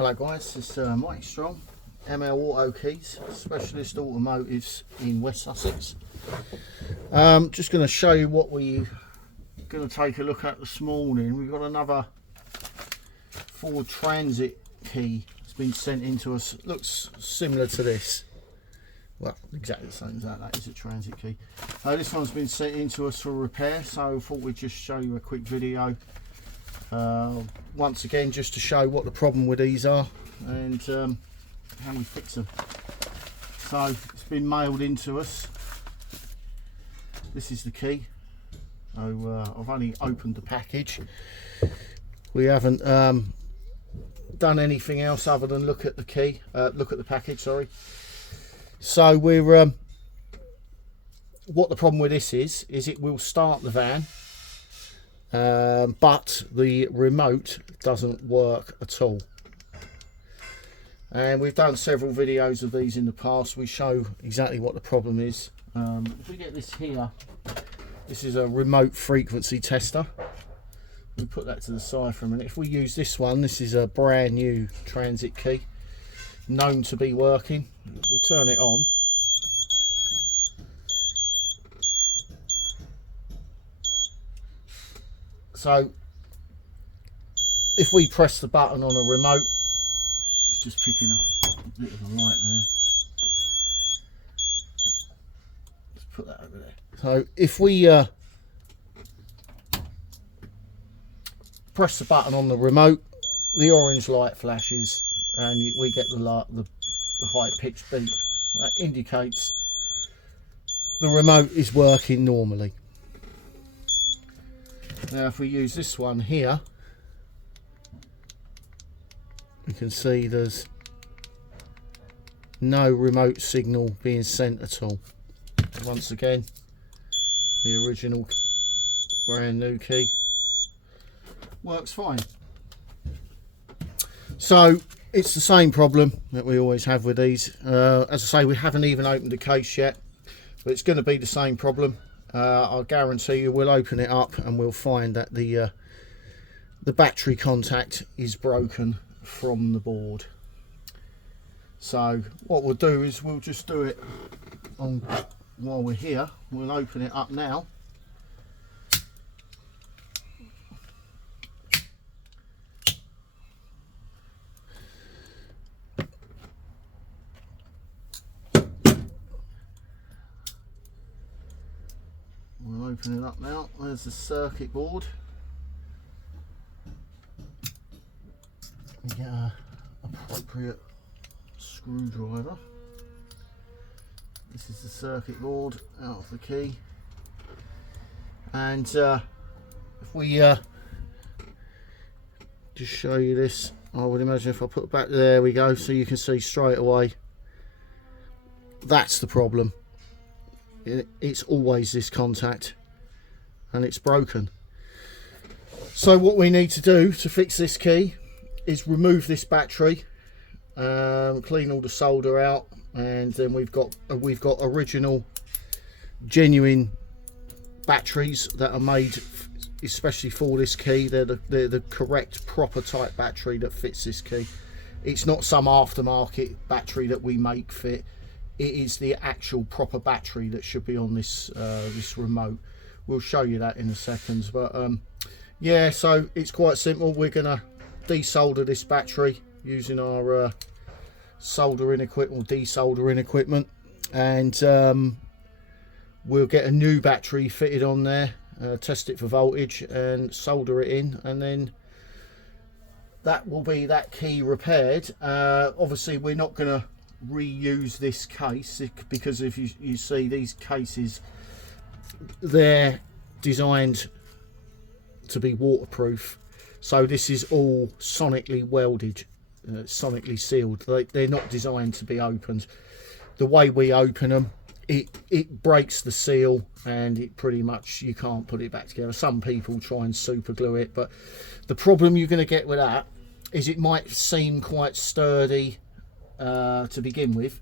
Hello guys, it's Mike Strong, ML Auto Keys, Specialist Automotives in West Sussex. Just going to show you what we're going to take a look at this morning. We've got another Ford Transit key that's been sent into us. It looks similar to this. Well, exactly the same as that. That is a transit key. This one's been sent into us for repair, so I thought we'd just show you a quick video. Once again, just to show what the problem with these are and how we fix them. So it's been mailed into us. This is the key. So I've only opened the package. We haven't done anything else other than look at the key, look at the package, sorry. So we're what the problem with this is it will start the van, but the remote doesn't work at all. And we've done several videos of these in the past. We show exactly what the problem is. If we get this here, this is a remote frequency tester. We put that to the side for a minute. If we use this one, this is a brand new transit key, known to be working. If we turn it on, so if we press the button on a remote, it's just picking up a bit of a light there. Let's put that over there. So if we press the button on the remote, the orange light flashes and we get the high pitched beep. That indicates the remote is working normally. Now if we use this one here, you can see there's no remote signal being sent at all. Once again, the original brand new key works fine. So it's the same problem that we always have with these. As I say, we haven't even opened the case yet, but it's going to be the same problem. I'll guarantee you we'll open it up and we'll find that the battery contact is broken from the board. So what we'll do is we'll just do it on while we're here. We'll open it up now. We'll open it up now. There's the circuit board. We get an appropriate screwdriver. This is the circuit board out of the key. And if we just show you this, I would imagine if I put it back, there we go, so you can see straight away that's the problem. It's always this contact and it's broken. So what we need to do to fix this key is remove this battery, clean all the solder out, and then we've got original genuine batteries that are made especially for this key. They're the correct proper type battery that fits this key. It's not some aftermarket battery that we make fit. It is the actual proper battery that should be on this this remote. We'll show you that in a second. But yeah, so it's quite simple. We're gonna desolder this battery using our soldering equipment, desoldering equipment, and we'll get a new battery fitted on there, test it for voltage and solder it in, and then that will be that key repaired. Obviously we're not going to reuse this case because if you see these cases, they're designed to be waterproof, so this is all sonically welded, sonically sealed. They're not designed to be opened. The way we open them, it breaks the seal and it pretty much, you can't put it back together. Some people try and super glue it, but the problem you're going to get with that is it might seem quite sturdy to begin with,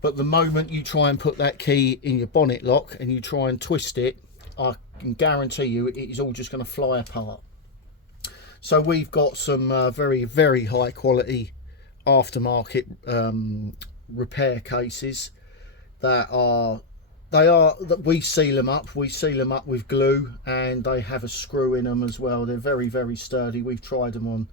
but the moment you try and put that key in your bonnet lock and you try and twist it, I can guarantee you it is all just going to fly apart. So we've got some very high quality aftermarket repair cases that we seal them up. We seal them up with glue, and they have a screw in them as well. They're very, very sturdy. We've tried them on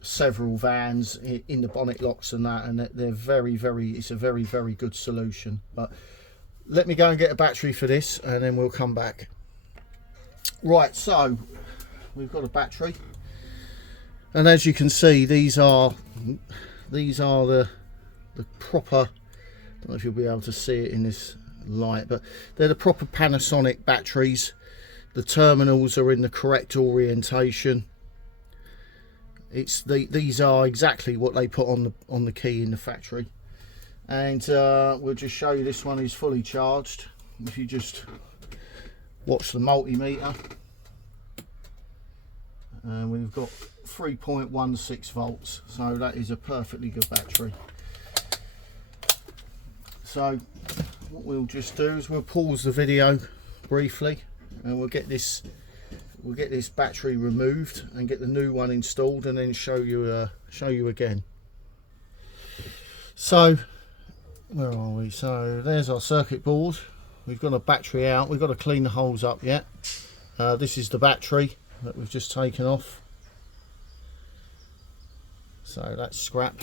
several vans in the bonnet locks and that, and they're very, very, it's a very, very good solution. But let me go and get a battery for this, and then we'll come back. Right, so we've got a battery, and as you can see, these are the proper, I don't know if you'll be able to see it in this light, but they're the proper Panasonic batteries. The terminals are in the correct orientation. These are exactly what they put on the key in the factory. And we'll just show you, this one is fully charged. If you just watch the multimeter, and we've got 3.16 volts, so that is a perfectly good battery. So what we'll just do is we'll pause the video briefly, and we'll get this battery removed and get the new one installed, and then show you again. So where are we? So there's our circuit board. We've got a battery out. We've got to clean the holes up yet. This is the battery that we've just taken off, so that's scrap.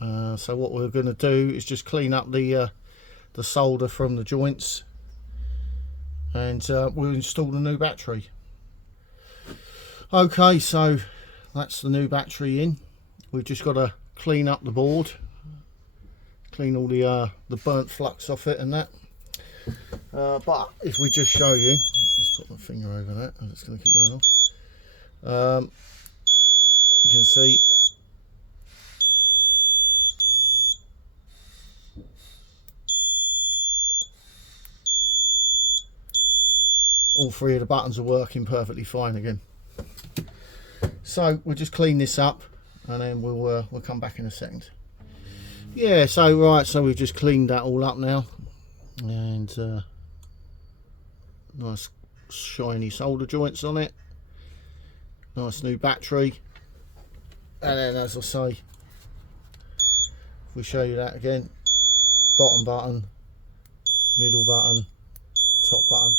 So what we're going to do is just clean up the solder from the joints, and we'll install the new battery. Okay, so that's the new battery in. We've just got to clean up the board, clean all the burnt flux off it and that. But if we just show you, let's put my finger over that, and it's going to keep going off. You can see all three of the buttons are working perfectly fine again. So we'll just clean this up, and then we'll come back in a second. Yeah, so right, so we've just cleaned that all up now, and nice shiny solder joints on it, nice new battery, and then, as I say, if we show you that again, bottom button, middle button, top button.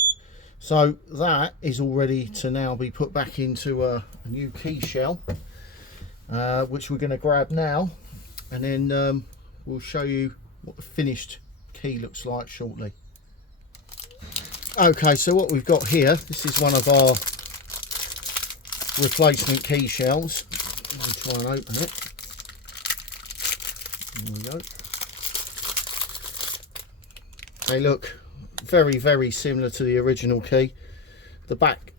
So that is all ready to now be put back into a new key shell, which we're going to grab now, and then we'll show you what the finished key looks like shortly. Okay, so what we've got here, this is one of our replacement key shells. Let me try and open it. There we go. They look very, very similar to the original key. The back,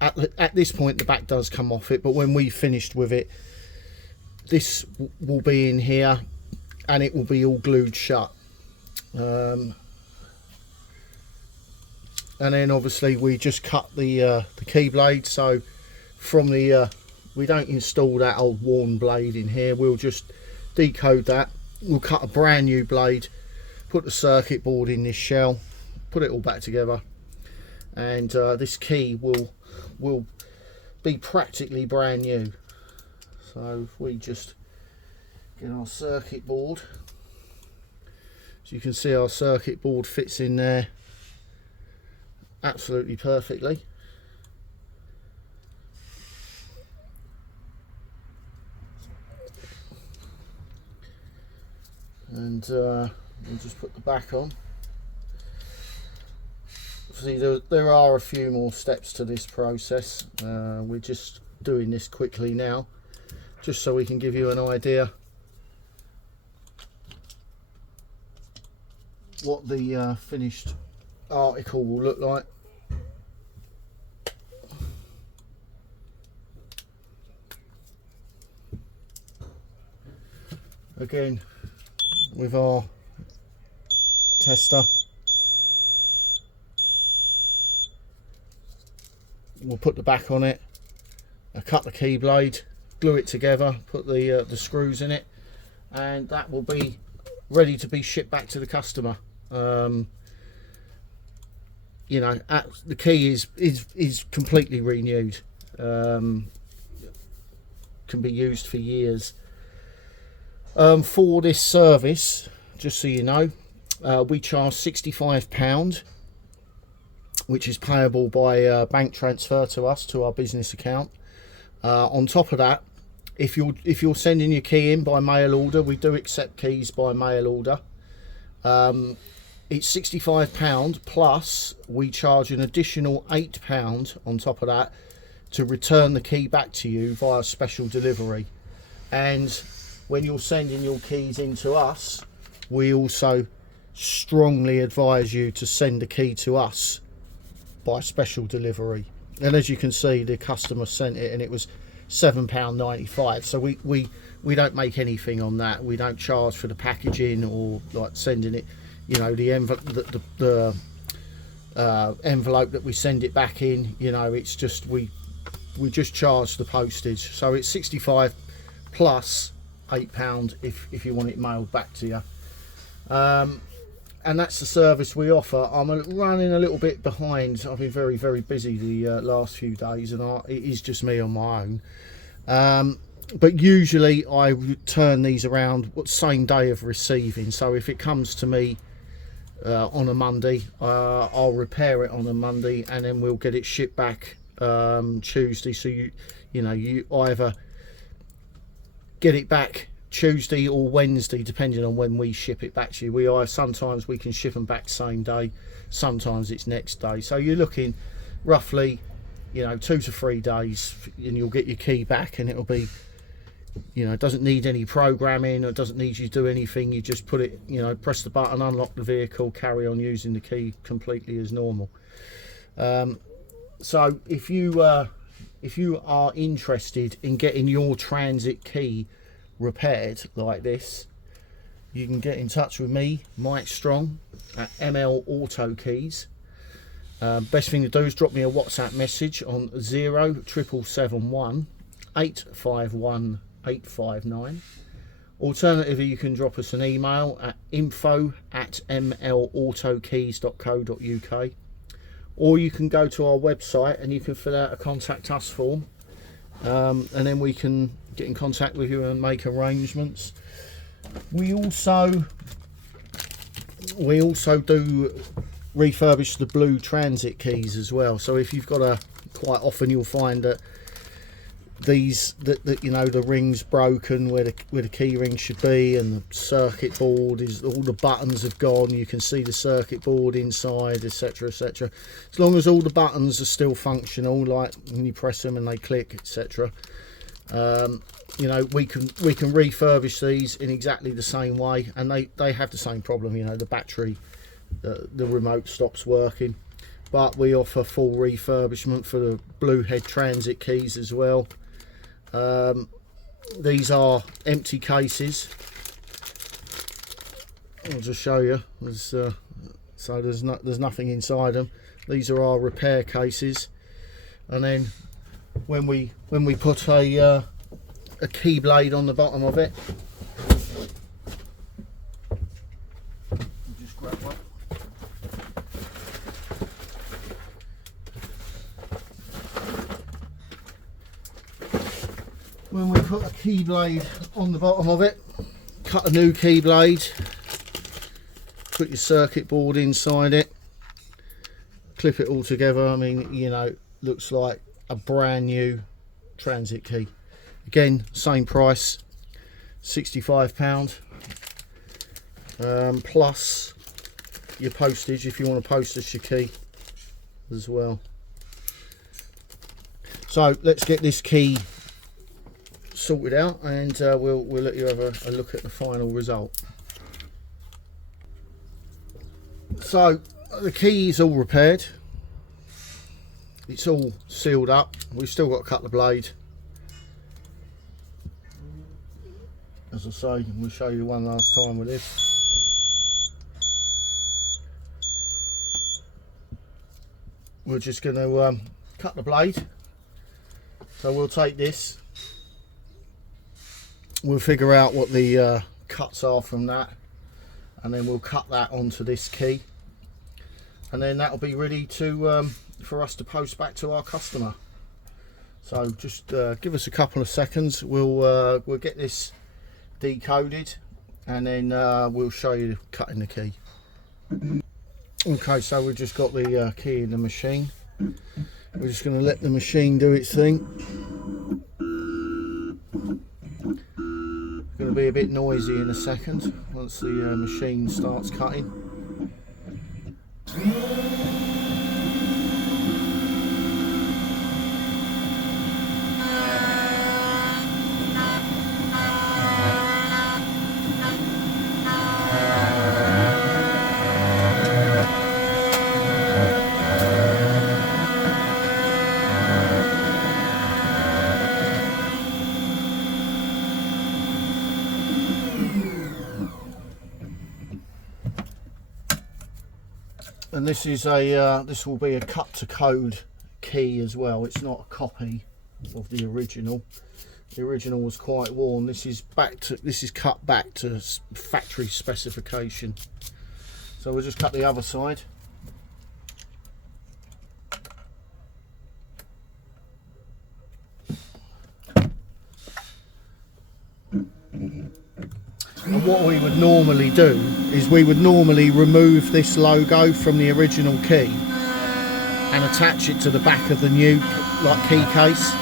at this point, the back does come off it, but when we finished with it, this will be in here, and it will be all glued shut. And then obviously we just cut the key blade. So from the we don't install that old worn blade in here. We'll just decode that. We'll cut a brand new blade, put the circuit board in this shell, put it all back together, and this key will be practically brand new. So if we just get our circuit board, so you can see our circuit board fits in there absolutely perfectly. And we'll just put the back on. See, there are a few more steps to this process. We're just doing this quickly now, just so we can give you an idea what the finished article will look like. Again, with our tester, we'll put the back on it, cut the key blade, glue it together, put the screws in it, and that will be ready to be shipped back to the customer. You know, the key is completely renewed, can be used for years. For this service, just so you know, we charge £65, which is payable by bank transfer to us, to our business account. On top of that, if you're sending your key in by mail order, we do accept keys by mail order. It's £65 plus we charge an additional £8 on top of that to return the key back to you via special delivery. And when you're sending your keys in to us, we also strongly advise you to send the key to us by special delivery. And as you can see, the customer sent it and it was £7.95. So we don't make anything on that. We don't charge for the packaging or like sending it, you know, the envelope that we send it back in, you know, it's just we just charge the postage. So it's 65 plus £8 if you want it mailed back to you. And that's the service we offer. I'm running a little bit behind. I've been very, very busy the last few days, and it is just me on my own. But usually I turn these around same day of receiving. So if it comes to me on a Monday, I'll repair it on a Monday, and then we'll get it shipped back Tuesday. So you know, you either get it back Tuesday or Wednesday, depending on when we ship it back to you. Sometimes we can ship them back same day, sometimes it's next day. So you're looking roughly, you know, 2 to 3 days, and you'll get your key back, and it'll be, you know, it doesn't need any programming, or it doesn't need you to do anything. You just put it, you know, press the button, unlock the vehicle, carry on using the key completely as normal. So if you are interested in getting your transit key repaired like this, you can get in touch with me, Mike Strong, at ML Auto Keys. Best thing to do is drop me a WhatsApp message on 0771 851 859. Alternatively, you can drop us an email at info@mlautokeys.co.uk, or you can go to our website and you can fill out a contact us form, and then we can get in contact with you and make arrangements. We also do refurbish the blue transit keys as well. So if you've got quite often you'll find that that you know, the ring's broken where the key ring should be, and the circuit board is, all the buttons have gone, you can see the circuit board inside, etc, etc. As long as all the buttons are still functional, like when you press them and they click, etc, you know, we can refurbish these in exactly the same way, and they have the same problem. You know, the battery, the remote stops working, but we offer full refurbishment for the blue head transit keys as well. These are empty cases. I'll just show you. So there's nothing inside them. These are our repair cases, and then when we put a key blade on the bottom of it, just grab one. When we put a key blade on the bottom of it, cut a new key blade, put your circuit board inside it, clip it all together. I mean, you know, looks like a brand new transit key. Again, same price, £65, plus your postage if you want to post us your key as well. So let's get this key sorted out, and we'll let you have a look at the final result. So the key is all repaired, it's all sealed up. We've still got to cut the blade. As I say, we'll show you one last time with this. We're just going to cut the blade. So we'll take this, we'll figure out what the cuts are from that, and then we'll cut that onto this key, and then that'll be ready to for us to post back to our customer. So just give us a couple of seconds. We'll get this decoded, and then we'll show you cutting the key. Okay, so we've just got the key in the machine. We're just going to let the machine do its thing. It's going to be a bit noisy in a second once the machine starts cutting. And this is a this will be a cut to code key as well. It's not a copy of the original. The original was quite worn. This is cut back to factory specification. So we'll just cut the other side. And what we would normally do is we would normally remove this logo from the original key and attach it to the back of the new key case.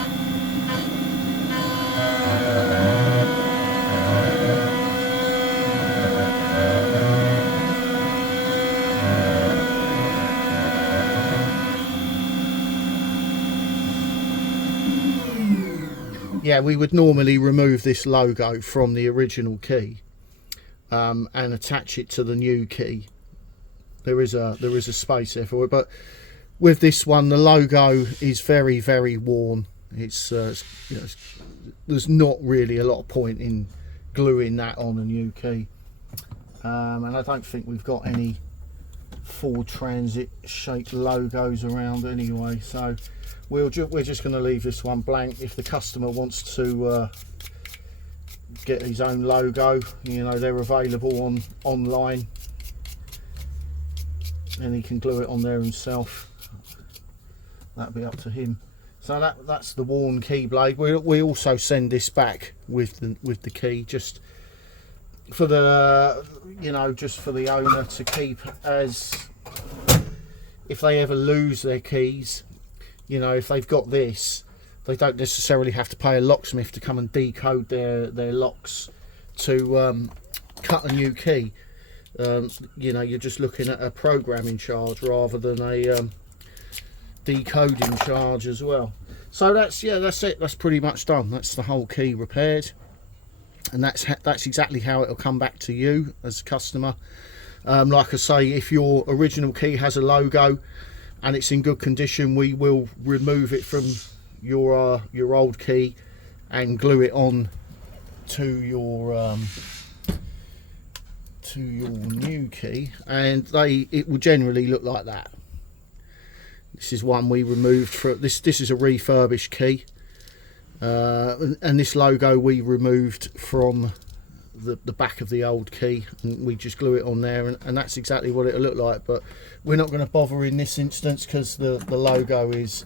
Yeah, we would normally remove this logo from the original key and attach it to the new key. There is a space there for it, but with this one the logo is very, very worn. It's you know, there's not really a lot of point in gluing that on a new key, and I don't think we've got any Ford Transit shaped logos around anyway, so we're just going to leave this one blank. If the customer wants to get his own logo, you know, they're available online, and he can glue it on there himself. That'd be up to him. So that's the worn key blade. We also send this back with the key, just for the, you know, just for the owner to keep, as if they ever lose their keys, you know, if they've got this, they don't necessarily have to pay a locksmith to come and decode their locks to cut a new key. You know, you're just looking at a programming charge rather than a decoding charge as well. So that's it. That's pretty much done. That's the whole key repaired, and that's exactly how it'll come back to you as a customer. Like I say, if your original key has a logo and it's in good condition, we will remove it from your old key and glue it on to your new key, and it will generally look like that. This is one we removed from this is a refurbished key, and this logo we removed from the back of the old key, and we just glue it on there, and that's exactly what it'll look like. But we're not going to bother in this instance because the logo is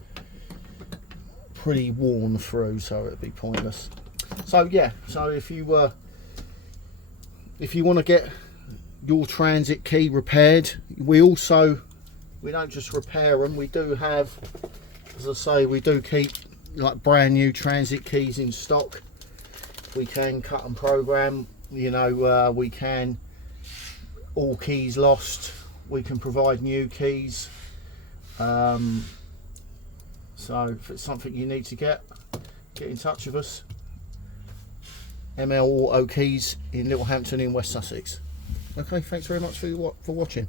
pretty worn through, so it'd be pointless. So yeah, so if you want to get your transit key repaired, we don't just repair them, we do have, as I say, we do keep like brand new transit keys in stock. We can cut and program, you know, we can, all keys lost, we can provide new keys. So if it's something you need to get in touch with us. ML Auto Keys in Littlehampton in West Sussex. Okay, thanks very much for watching.